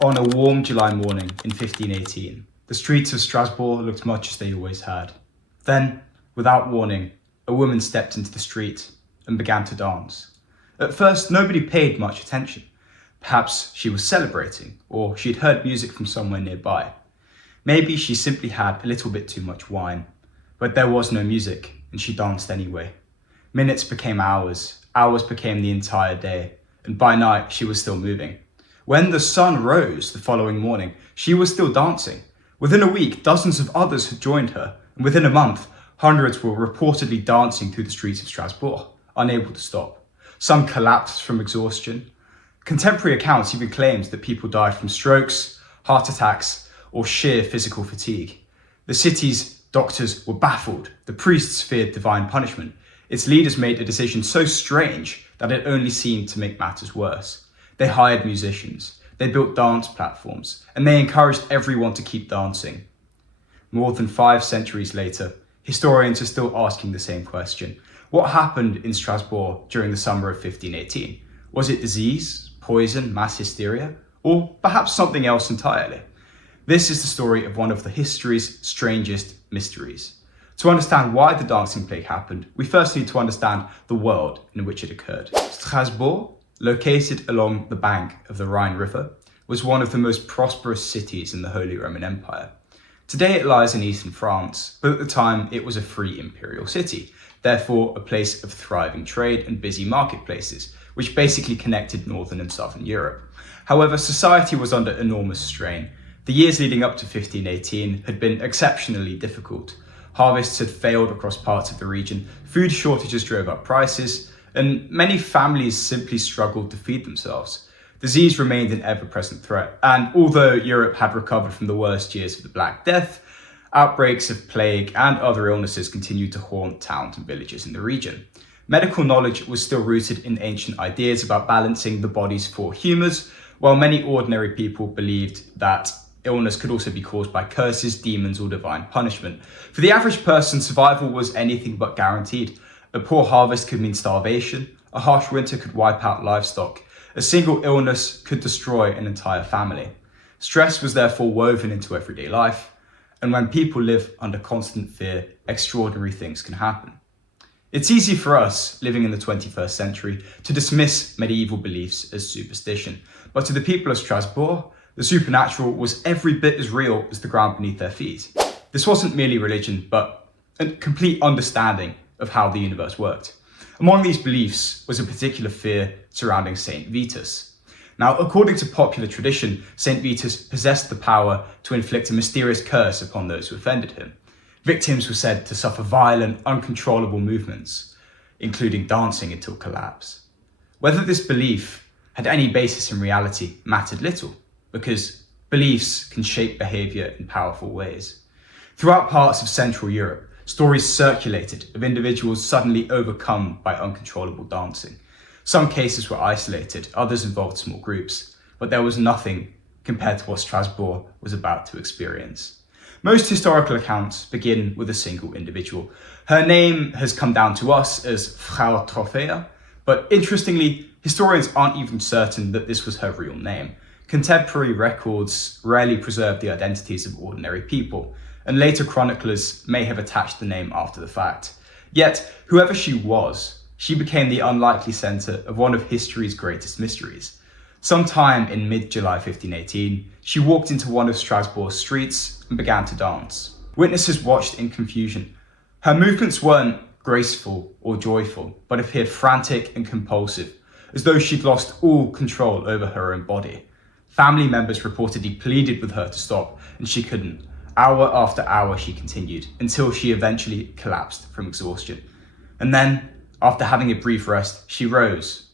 On a warm July morning in 1518, the streets of Strasbourg looked much as they always had. Then, without warning, a woman stepped into the street and began to dance. At first, nobody paid much attention. Perhaps she was celebrating, or she'd heard music from somewhere nearby. Maybe she simply had a little bit too much wine. But there was no music, and she danced anyway. Minutes became hours, hours became the entire day, and by night she was still moving. When the sun rose the following morning, she was still dancing. Within a week, dozens of others had joined her, and within a month, hundreds were reportedly dancing through the streets of Strasbourg, unable to stop. Some collapsed from exhaustion. Contemporary accounts even claimed that people died from strokes, heart attacks, or sheer physical fatigue. The city's doctors were baffled. The priests feared divine punishment. Its leaders made a decision so strange that it only seemed to make matters worse. They hired musicians, they built dance platforms, and they encouraged everyone to keep dancing. More than 5 centuries later, historians are still asking the same question. What happened in Strasbourg during the summer of 1518? Was it disease, poison, mass hysteria, or perhaps something else entirely? This is the story of one of the history's strangest mysteries. To understand why the dancing plague happened, we first need to understand the world in which it occurred. Strasbourg, located along the bank of the Rhine River, was one of the most prosperous cities in the Holy Roman Empire. Today it lies in eastern France, but at the time it was a free imperial city, therefore a place of thriving trade and busy marketplaces, which basically connected northern and southern Europe. However, society was under enormous strain. The years leading up to 1518 had been exceptionally difficult. Harvests had failed across parts of the region, food shortages drove up prices, and many families simply struggled to feed themselves. Disease remained an ever-present threat, and although Europe had recovered from the worst years of the Black Death, outbreaks of plague and other illnesses continued to haunt towns and villages in the region. Medical knowledge was still rooted in ancient ideas about balancing the body's 4 humours, while many ordinary people believed that illness could also be caused by curses, demons, or divine punishment. For the average person, survival was anything but guaranteed. A poor harvest could mean starvation, a harsh winter could wipe out livestock, a single illness could destroy an entire family. Stress was therefore woven into everyday life, and when people live under constant fear, extraordinary things can happen. It's easy for us, living in the 21st century, to dismiss medieval beliefs as superstition, but to the people of Strasbourg, the supernatural was every bit as real as the ground beneath their feet. This wasn't merely religion, but a complete understanding of how the universe worked. Among these beliefs was a particular fear surrounding Saint Vitus. Now, according to popular tradition, Saint Vitus possessed the power to inflict a mysterious curse upon those who offended him. Victims were said to suffer violent, uncontrollable movements, including dancing until collapse. Whether this belief had any basis in reality mattered little, because beliefs can shape behaviour in powerful ways. Throughout parts of Central Europe, stories circulated of individuals suddenly overcome by uncontrollable dancing. Some cases were isolated, others involved small groups, but there was nothing compared to what Strasbourg was about to experience. Most historical accounts begin with a single individual. Her name has come down to us as Frau Trophea, but interestingly, historians aren't even certain that this was her real name. Contemporary records rarely preserve the identities of ordinary people, and later chroniclers may have attached the name after the fact. Yet, whoever she was, she became the unlikely centre of one of history's greatest mysteries. Sometime in mid-July 1518, she walked into one of Strasbourg's streets and began to dance. Witnesses watched in confusion. Her movements weren't graceful or joyful, but appeared frantic and compulsive, as though she'd lost all control over her own body. Family members reportedly pleaded with her to stop, and she couldn't. Hour after hour she continued, until she eventually collapsed from exhaustion. And then, after having a brief rest, she rose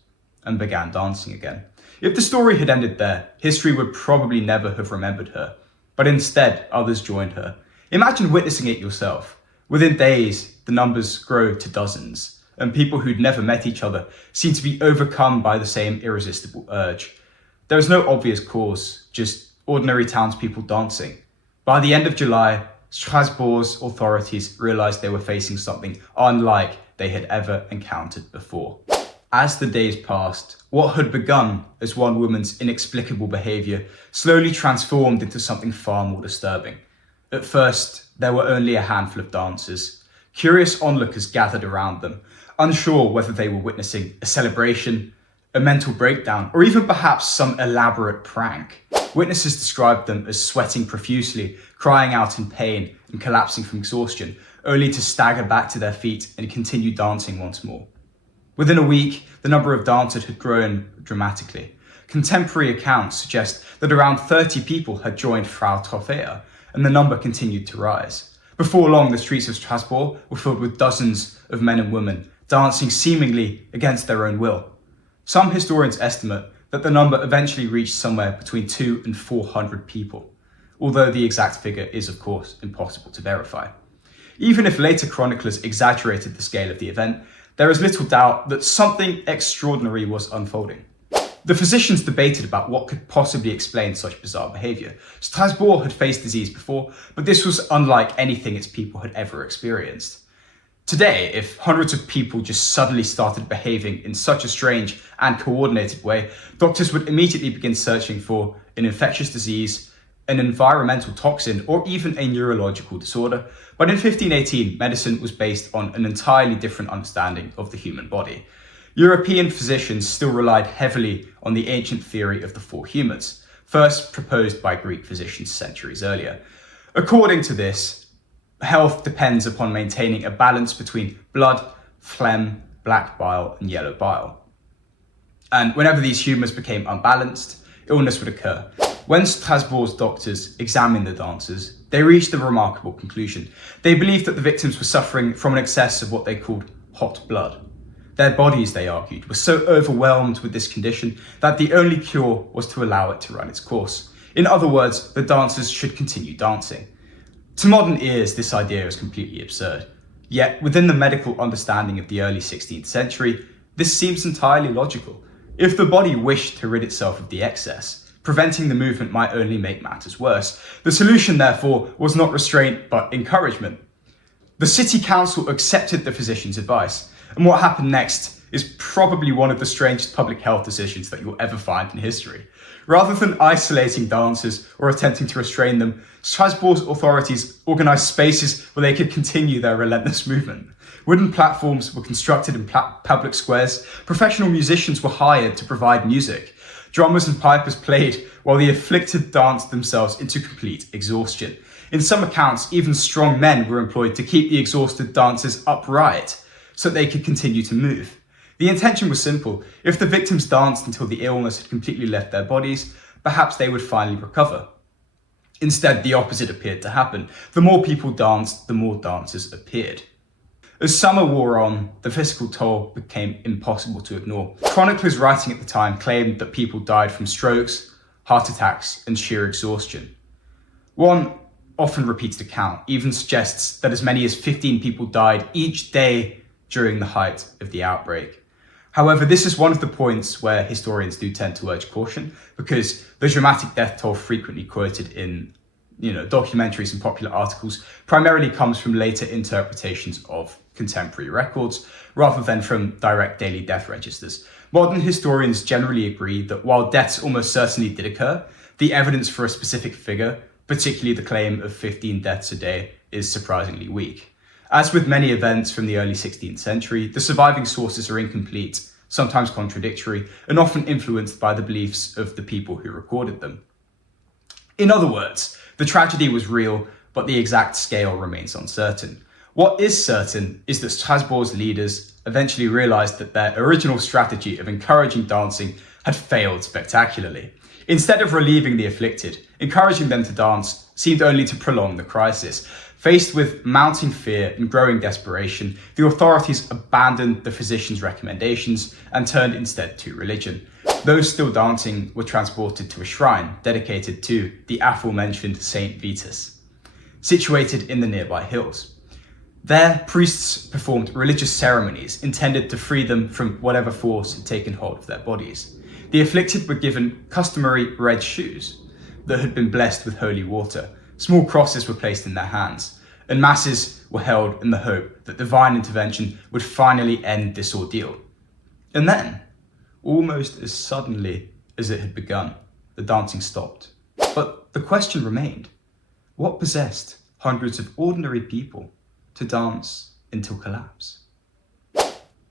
and began dancing again. If the story had ended there, history would probably never have remembered her. But instead, others joined her. Imagine witnessing it yourself. Within days, the numbers grow to dozens, and people who'd never met each other seem to be overcome by the same irresistible urge. There is no obvious cause, just ordinary townspeople dancing. By the end of July, Strasbourg's authorities realized they were facing something unlike they had ever encountered before. As the days passed, what had begun as one woman's inexplicable behaviour slowly transformed into something far more disturbing. At first, there were only a handful of dancers. Curious onlookers gathered around them, unsure whether they were witnessing a celebration, a mental breakdown, or even perhaps some elaborate prank. Witnesses described them as sweating profusely, crying out in pain and collapsing from exhaustion, only to stagger back to their feet and continue dancing once more. Within a week, the number of dancers had grown dramatically. Contemporary accounts suggest that around 30 people had joined Frau Trophäa, and the number continued to rise. Before long, the streets of Strasbourg were filled with dozens of men and women, dancing seemingly against their own will. Some historians estimate that the number eventually reached somewhere between 200 and 400 people, although the exact figure is, of course, impossible to verify. Even if later chroniclers exaggerated the scale of the event, there is little doubt that something extraordinary was unfolding. The physicians debated about what could possibly explain such bizarre behaviour. Strasbourg had faced disease before, but this was unlike anything its people had ever experienced. Today, if hundreds of people just suddenly started behaving in such a strange and coordinated way, doctors would immediately begin searching for an infectious disease, an environmental toxin, or even a neurological disorder. But in 1518, medicine was based on an entirely different understanding of the human body. European physicians still relied heavily on the ancient theory of the four humors, first proposed by Greek physicians centuries earlier. According to this, health depends upon maintaining a balance between blood, phlegm, black bile, and yellow bile. And whenever these humors became unbalanced, illness would occur. When Strasbourg's doctors examined the dancers, they reached a remarkable conclusion. They believed that the victims were suffering from an excess of what they called hot blood. Their bodies, they argued, were so overwhelmed with this condition that the only cure was to allow it to run its course. In other words, the dancers should continue dancing. To modern ears, this idea is completely absurd. Yet, within the medical understanding of the early 16th century, this seems entirely logical. If the body wished to rid itself of the excess, preventing the movement might only make matters worse. The solution, therefore, was not restraint, but encouragement. The city council accepted the physician's advice, and what happened next is probably one of the strangest public health decisions that you'll ever find in history. Rather than isolating dancers or attempting to restrain them, Strasbourg's authorities organised spaces where they could continue their relentless movement. Wooden platforms were constructed in public squares, professional musicians were hired to provide music, drummers and pipers played while the afflicted danced themselves into complete exhaustion. In some accounts, even strong men were employed to keep the exhausted dancers upright so they could continue to move. The intention was simple. If the victims danced until the illness had completely left their bodies, perhaps they would finally recover. Instead, the opposite appeared to happen. The more people danced, the more dancers appeared. As summer wore on, the physical toll became impossible to ignore. Chroniclers writing at the time claimed that people died from strokes, heart attacks, and sheer exhaustion. One often repeated account even suggests that as many as 15 people died each day during the height of the outbreak. However, this is one of the points where historians do tend to urge caution, because the dramatic death toll frequently quoted in documentaries and popular articles primarily comes from later interpretations of contemporary records rather than from direct daily death registers. Modern historians generally agree that while deaths almost certainly did occur, the evidence for a specific figure, particularly the claim of 15 deaths a day, is surprisingly weak. As with many events from the early 16th century, the surviving sources are incomplete, sometimes contradictory, and often influenced by the beliefs of the people who recorded them. In other words, the tragedy was real, but the exact scale remains uncertain. What is certain is that Strasbourg's leaders eventually realized that their original strategy of encouraging dancing had failed spectacularly. Instead of relieving the afflicted, encouraging them to dance seemed only to prolong the crisis. Faced with mounting fear and growing desperation, the authorities abandoned the physician's recommendations and turned instead to religion. Those still dancing were transported to a shrine dedicated to the aforementioned Saint Vitus, situated in the nearby hills. There, priests performed religious ceremonies intended to free them from whatever force had taken hold of their bodies. The afflicted were given customary red shoes that had been blessed with holy water. Small crosses were placed in their hands, and masses were held in the hope that divine intervention would finally end this ordeal. And then, almost as suddenly as it had begun, the dancing stopped. But the question remained, what possessed hundreds of ordinary people to dance until collapse?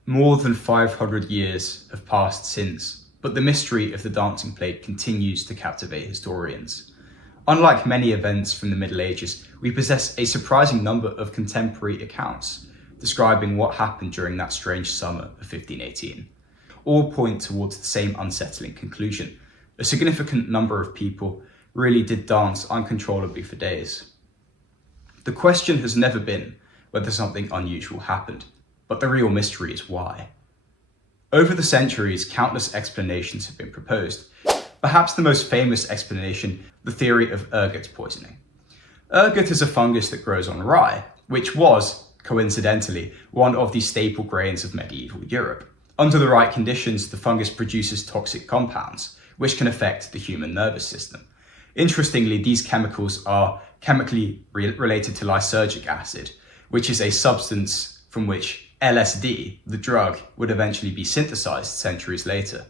More than 500 years have passed since, but the mystery of the dancing plague continues to captivate historians. Unlike many events from the Middle Ages, we possess a surprising number of contemporary accounts describing what happened during that strange summer of 1518. All point towards the same unsettling conclusion. A significant number of people really did dance uncontrollably for days. The question has never been whether something unusual happened, but the real mystery is why. Over the centuries, countless explanations have been proposed. Perhaps the most famous explanation, the theory of ergot poisoning. Ergot is a fungus that grows on rye, which was, coincidentally, one of the staple grains of medieval Europe. Under the right conditions, the fungus produces toxic compounds, which can affect the human nervous system. Interestingly, these chemicals are chemically related to lysergic acid, which is a substance from which LSD, the drug, would eventually be synthesized centuries later.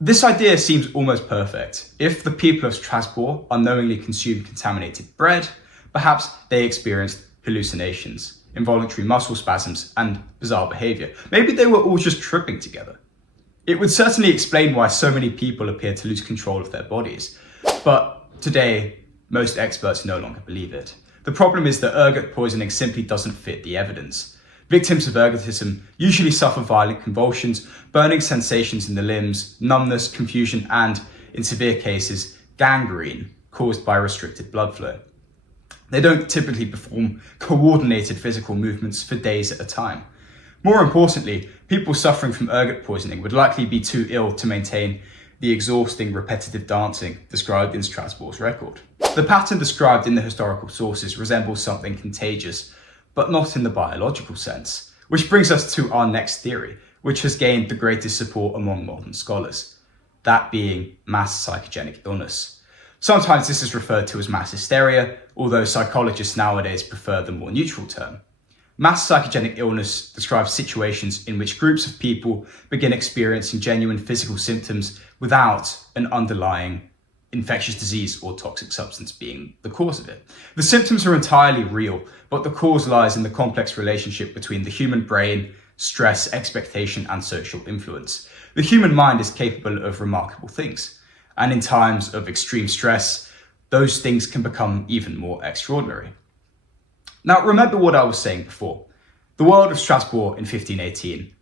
This idea seems almost perfect. If the people of Strasbourg unknowingly consumed contaminated bread, perhaps they experienced hallucinations, involuntary muscle spasms, and bizarre behavior. Maybe they were all just tripping together. It would certainly explain why so many people appear to lose control of their bodies. But today, most experts no longer believe it. The problem is that ergot poisoning simply doesn't fit the evidence. Victims of ergotism usually suffer violent convulsions, burning sensations in the limbs, numbness, confusion, and, in severe cases, gangrene caused by restricted blood flow. They don't typically perform coordinated physical movements for days at a time. More importantly, people suffering from ergot poisoning would likely be too ill to maintain the exhausting, repetitive dancing described in Strasbourg's record. The pattern described in the historical sources resembles something contagious, but not in the biological sense. Which brings us to our next theory, which has gained the greatest support among modern scholars, that being mass psychogenic illness. Sometimes this is referred to as mass hysteria, although psychologists nowadays prefer the more neutral term. Mass psychogenic illness describes situations in which groups of people begin experiencing genuine physical symptoms without an underlying infectious disease or toxic substance being the cause of it. The symptoms are entirely real, but the cause lies in the complex relationship between the human brain, stress, expectation, and social influence. The human mind is capable of remarkable things, and in times of extreme stress, those things can become even more extraordinary. Now, remember what I was saying before. The world of Strasbourg in 1518.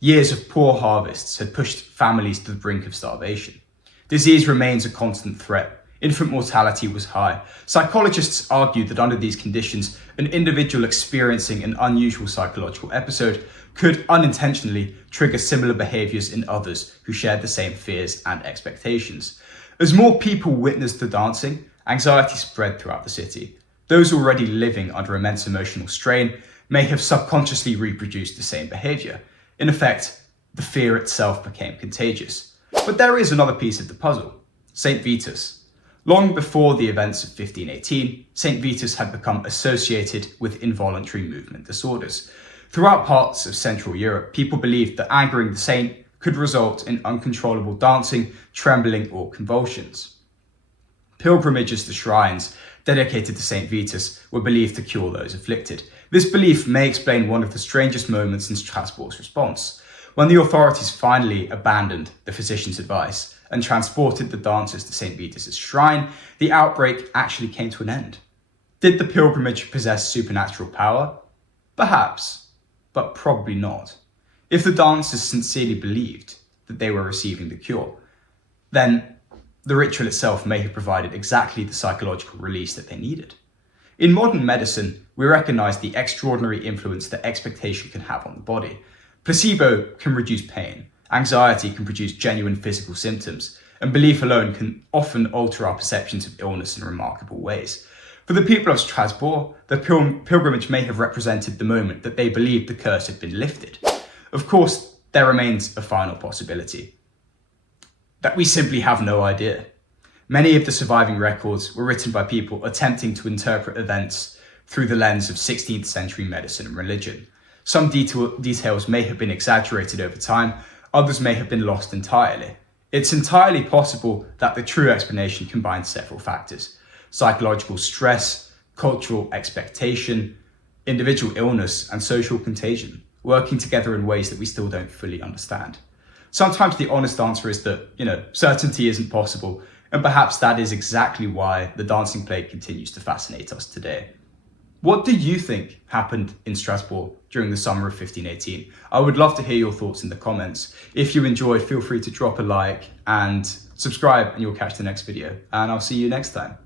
Years of poor harvests had pushed families to the brink of starvation. Disease remains a constant threat. Infant mortality was high. Psychologists argue that under these conditions, an individual experiencing an unusual psychological episode could unintentionally trigger similar behaviors in others who shared the same fears and expectations. As more people witnessed the dancing, anxiety spread throughout the city. Those already living under immense emotional strain may have subconsciously reproduced the same behavior. In effect, the fear itself became contagious. But there is another piece of the puzzle, St. Vitus. Long before the events of 1518, St. Vitus had become associated with involuntary movement disorders. Throughout parts of Central Europe, people believed that angering the saint could result in uncontrollable dancing, trembling, or convulsions. Pilgrimages to shrines dedicated to St. Vitus were believed to cure those afflicted. This belief may explain one of the strangest moments in Strasbourg's response. When the authorities finally abandoned the physician's advice and transported the dancers to St. Vitus's shrine, the outbreak actually came to an end. Did the pilgrimage possess supernatural power? Perhaps, but probably not. If the dancers sincerely believed that they were receiving the cure, then the ritual itself may have provided exactly the psychological release that they needed. In modern medicine, we recognize the extraordinary influence that expectation can have on the body. Placebo can reduce pain, anxiety can produce genuine physical symptoms, and belief alone can often alter our perceptions of illness in remarkable ways. For the people of Strasbourg, the pilgrimage may have represented the moment that they believed the curse had been lifted. Of course, there remains a final possibility, that we simply have no idea. Many of the surviving records were written by people attempting to interpret events through the lens of 16th century medicine and religion. Some details may have been exaggerated over time, others may have been lost entirely. It's entirely possible that the true explanation combines several factors: psychological stress, cultural expectation, individual illness, and social contagion, working together in ways that we still don't fully understand. Sometimes the honest answer is that, certainty isn't possible, and perhaps that is exactly why the dancing plague continues to fascinate us today. What do you think happened in Strasbourg during the summer of 1518? I would love to hear your thoughts in the comments. If you enjoyed, feel free to drop a like and subscribe, and you'll catch the next video. And I'll see you next time.